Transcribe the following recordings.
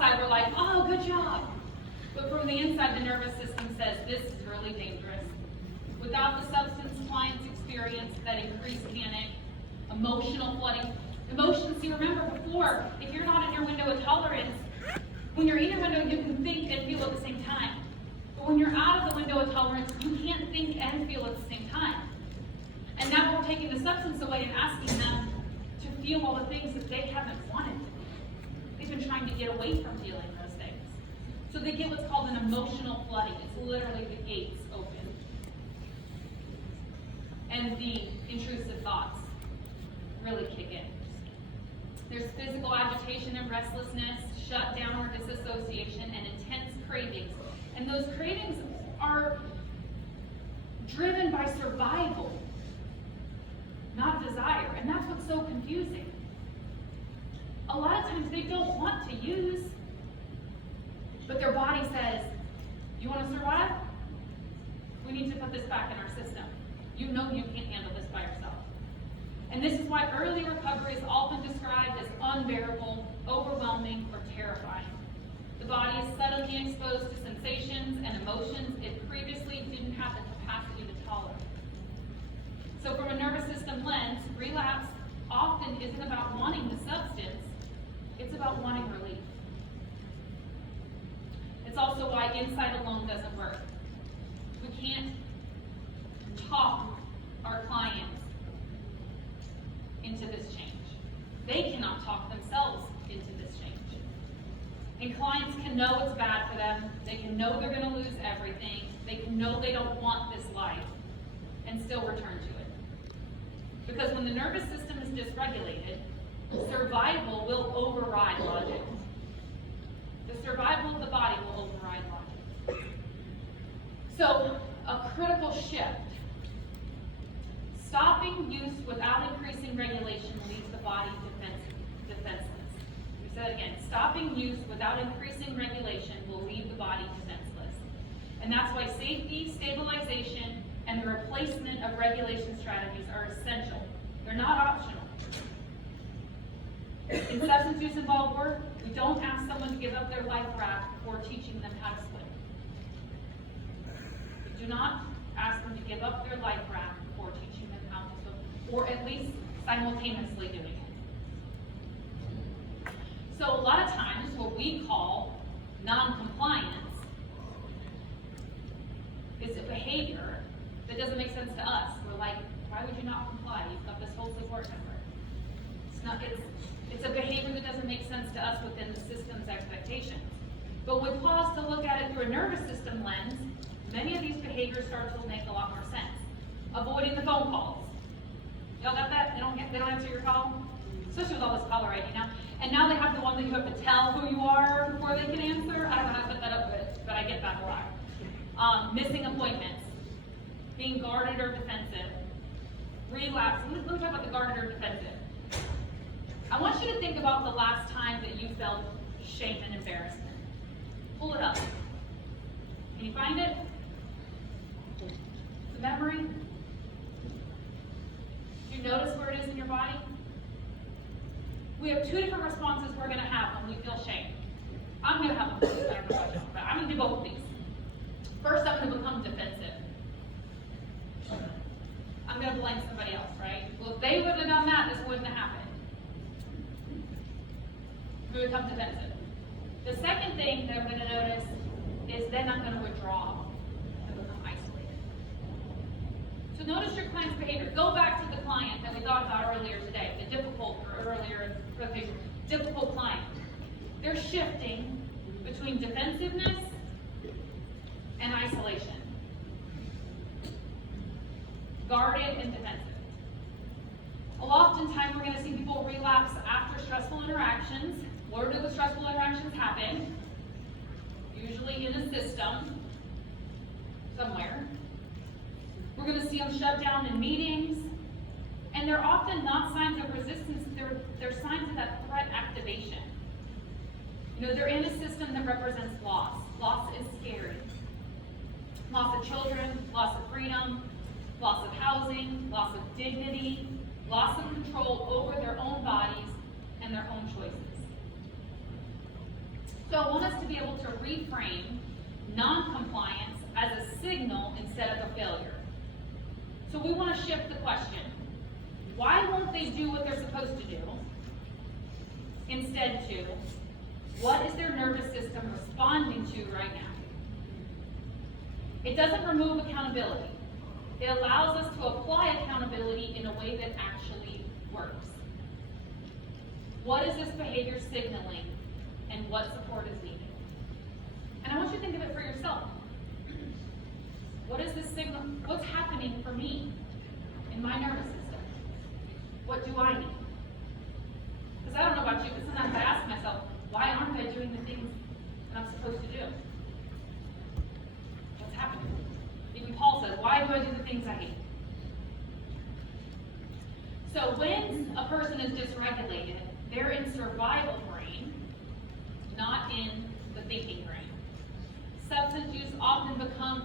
outside we're like, oh, good job. But from the inside, the nervous system says, this is really dangerous. Without the substance, clients experience that increased panic, emotional flooding. Emotions, see, remember before, if you're not in your window of tolerance, when you're in your window, you can think and feel at the same time. But when you're out of the window of tolerance, you can't think and feel at the same time. And now we're taking the substance away and asking them to feel all the things that they haven't wanted. They've been trying to get away from feeling those things. So they get what's called an emotional flooding. It's literally the gates open. And the intrusive thoughts really kick in. There's physical agitation and restlessness, shutdown or disassociation, and intense cravings. And those cravings are driven by survival, not desire. And that's what's so confusing. A lot of times they don't want to use, but their body says, you want to survive? We need to put this back in our system. You know you can't handle this by yourself. And this is why early recovery is often described as unbearable, overwhelming, or terrifying. The body is suddenly exposed to sensations and emotions it previously didn't have the capacity to tolerate. So from a nervous system lens, relapse often isn't about wanting the substance, it's about wanting relief. It's also why insight alone doesn't work. We can't talk our clients into this change. They cannot talk themselves into this change. And clients can know it's bad for them. They can know they're going to lose everything. They can know they don't want this life and still return to it. Because when the nervous system is dysregulated, survival will override logic. The survival of the body will override logic. So, a critical shift. Stopping use without increasing regulation leaves the body defenseless. Let me say that again. Stopping use without increasing regulation will leave the body defenseless. And that's why safety, stabilization, and the replacement of regulation strategies are essential. They're not optional. In substance use involved work, we don't ask someone to give up their life raft before teaching them how to swim. We do not ask them to give up their life raft before teaching them how to swim, or at least simultaneously doing it. So a lot of times what we call non-compliance is a behavior that doesn't make sense to us. We're like, why would you not comply? You've got this whole support network. It's a behavior that doesn't make sense to us within the system's expectations. But when we pause to look at it through a nervous system lens, many of these behaviors start to make a lot more sense. Avoiding the phone calls. Y'all got that? They don't answer your call? Especially with all this caller ID now. And now they have the one that you have to tell who you are before they can answer. I don't know how to set that up, but I get that a lot. Missing appointments. Being guarded or defensive. Relapse. Let me talk about the guarded or defensive. I want you to think about the last time that you felt shame and embarrassment. Pull it up. Can you find it? The memory? Do you notice where it is in your body? We have two different responses we're going to have when we feel shame. I'm going to have them, I don't know about you, but I'm going to do both of these. First, I'm going to become defensive. I'm going to blame somebody else, right? Well, if they would have done that, this wouldn't have happened. We become defensive. The second thing that I'm going to notice is then I'm going to withdraw and become isolated. So notice your client's behavior. Go back to the client that we thought about earlier today, the difficult client. They're shifting between defensiveness and isolation. Guarded and defensive. Oftentimes we're going to see people relapse after stressful interactions. Where do the stressful interactions happen? Usually in a system, somewhere. We're going to see them shut down in meetings. And they're often not signs of resistance, they're signs of that threat activation. You know, they're in a system that represents loss. Loss is scary. Loss of children, loss of freedom, loss of housing, loss of dignity, loss of control over their own bodies and their own choices. So I want us to be able to reframe non-compliance as a signal instead of a failure. So we want to shift the question. Why won't they do what they're supposed to do? Instead to, what is their nervous system responding to right now? It doesn't remove accountability. It allows us to apply accountability in a way that actually works. What is this behavior signaling, and what support is needed? And I want you to think of it for yourself. What is this signal? What's happening for me in my nervous system? What do I need? Because I don't know about you, but sometimes I ask myself, why aren't I doing the things that I'm supposed to do? What's happening? Even Paul says, why do I do the things I hate? So when a person is dysregulated, they're in survival brain, not in the thinking brain. Substance use often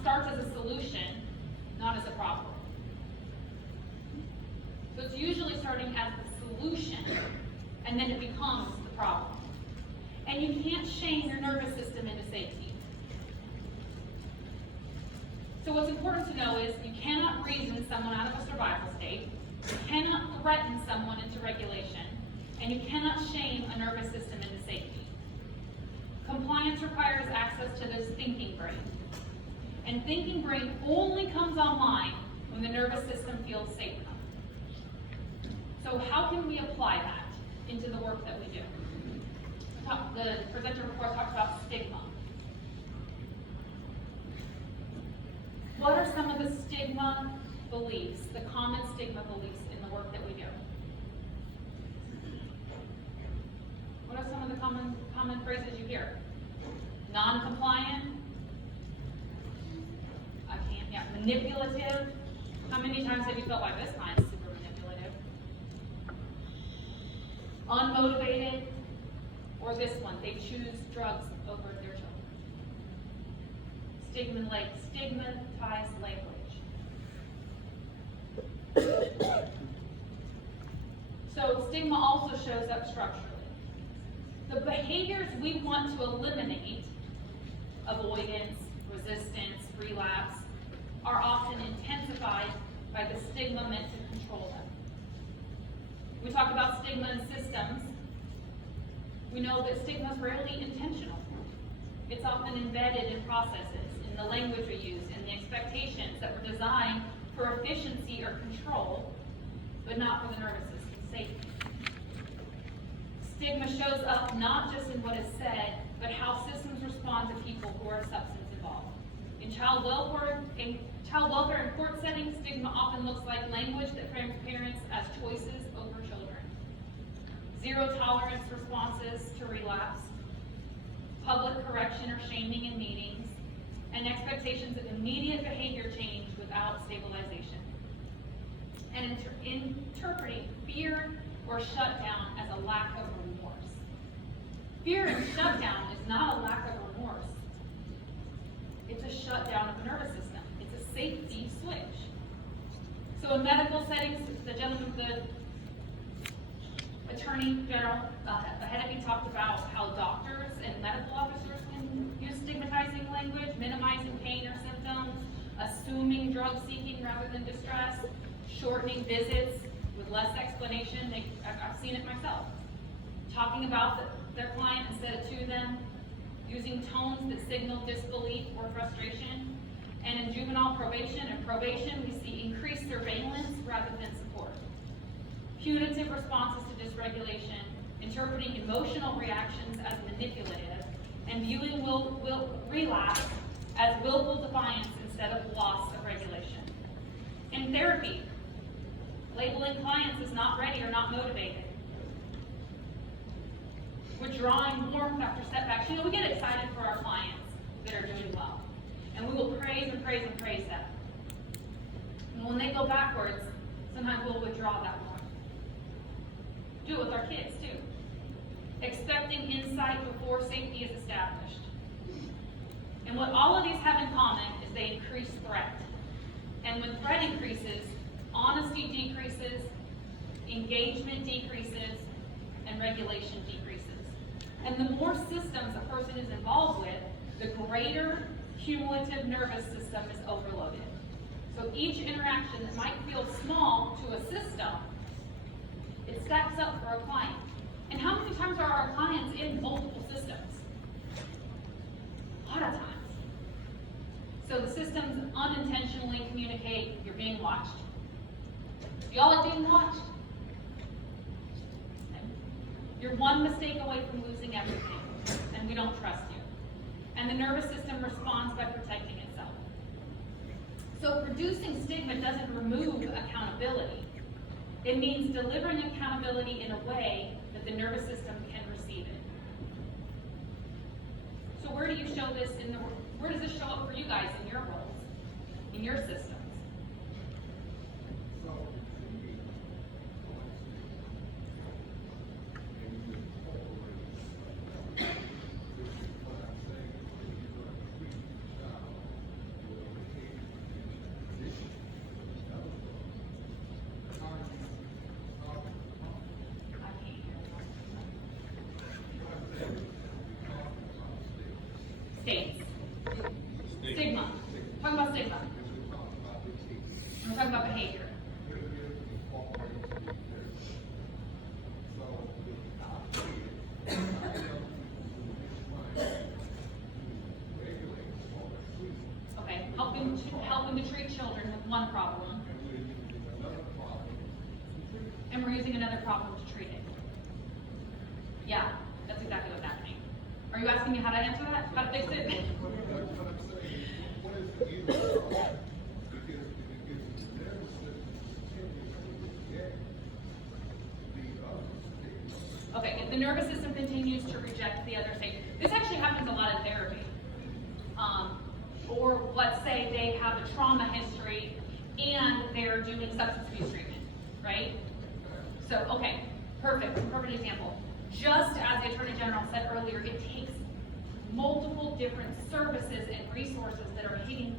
starts as a solution, not as a problem. So it's usually starting as the solution, and then it becomes the problem. And you can't shame your nervous system into safety. So what's important to know is you cannot reason someone out of a survival state, you cannot threaten someone into regulation, and you cannot shame a nervous system into safety. Compliance requires access to this thinking brain. And thinking brain only comes online when the nervous system feels safe enough. So how can we apply that into the work that we do? The presenter before talked about stigma. What are some of the stigma beliefs, the common stigma beliefs in the work that we do? What are some of the common phrases you hear? Non-compliant. Manipulative. How many times have you felt like this client is super manipulative? Unmotivated. Or this one, they choose drugs over their children. Stigmatized language. So stigma also shows up structurally. The behaviors we want to eliminate, avoidance, resistance, relapse, are often intensified by the stigma meant to control them. We talk about stigma in systems. We know that stigma is rarely intentional. It's often embedded in processes, in the language we use, in the expectations that were designed for efficiency or control, but not for the nervous system's safety. Stigma shows up not just in what is said, but how systems respond to people who are substance involved. In child welfare and court settings, stigma often looks like language that frames parents as choices over children. Zero tolerance responses to relapse, public correction or shaming in meetings, and expectations of immediate behavior change without stabilization. And interpreting fear or shutdown as a lack of remorse. Fear and shutdown is not a lack of remorse. It's a shutdown of the nervous system. It's a safety switch. So in medical settings, the Attorney General ahead of me talked about how doctors and medical officers can use stigmatizing language, minimizing pain or symptoms, assuming drug seeking rather than distress, shortening visits with less explanation. I've seen it myself. Talking about their client instead of to them, using tones that signal disbelief or frustration. And in juvenile probation we see increased surveillance rather than support. Punitive responses to dysregulation, interpreting emotional reactions as manipulative, and viewing relapse as willful defiance instead of loss of regulation. In therapy, labeling clients as not ready or not motivated. Withdrawing warmth after setbacks. We get excited for our clients that are doing well. And we will praise and praise and praise them. And when they go backwards, sometimes we'll withdraw that warmth. Do it with our kids too. Expecting insight before safety is established. And what all of these have in common is they increase threat. And when threat increases, honesty decreases, engagement decreases, and regulation decreases. And the more systems a person is involved with, the greater cumulative nervous system is overloaded. So each interaction that might feel small to a system, it stacks up for a client. And how many times are our clients in multiple systems? A lot of times. So the systems unintentionally communicate, you're being watched. Y'all are being watched. You're one mistake away from losing everything, and we don't trust you. And the nervous system responds by protecting itself. So reducing stigma doesn't remove accountability. It means delivering accountability in a way that the nervous system can receive it. So where do you show this where does this show up for you guys in your roles, in your systems? States. Stigma. Talking about stigma. We're talking about behavior. Okay, helping to treat children with one problem. And we're using another problem to treat it. Yeah, that's exactly what's happening. Are you asking me how to answer that? How to fix it? Okay, if the nervous system continues to reject the other state, this actually happens a lot in therapy. Or let's say they have a trauma history and they're doing substance abuse treatment, right? So, okay, perfect example. Just as the Attorney General said earlier, it takes multiple different services and resources that are hitting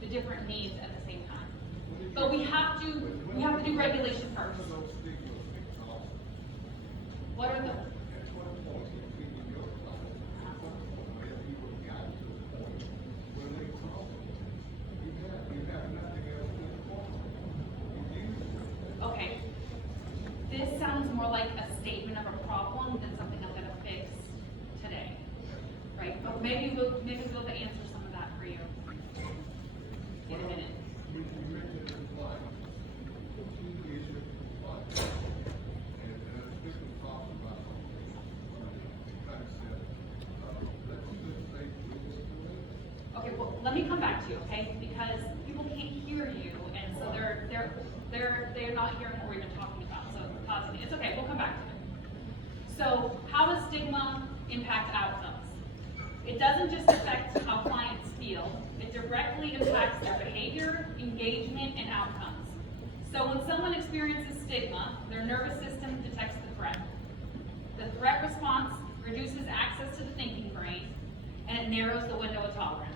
the different needs at the same time. But we have to do regulation first. What are the? Okay. This sounds more like a statement of a problem than something I'm gonna fix today. Right? But maybe we'll be able to answer some of that for you in a minute. Okay, well, let me come back to you, okay? Because people can't hear you, and so they're not hearing what we're even talking about. So pausing it. It's okay, we'll come back to it. So how does stigma impact outcomes? It doesn't just affect how clients feel, it directly impacts their behavior, engagement, and outcomes. So when someone experiences stigma, their nervous system detects the threat. The threat response reduces access to the thinking brain, and it narrows the window of tolerance.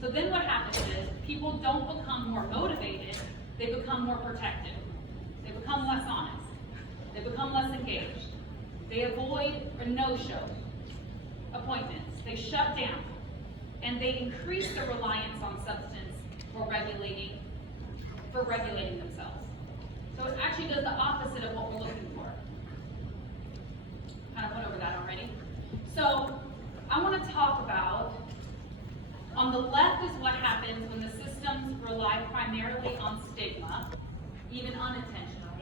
So then what happens is, people don't become more motivated, they become more protective. They become less honest. They become less engaged. They avoid or no-show appointments. They shut down. And they increase their reliance on substance for regulating themselves. So it actually does the opposite of what we're looking for. Kind of went over that already. So I want to talk about, on the left is what happens when the systems rely primarily on stigma, even unintentionally.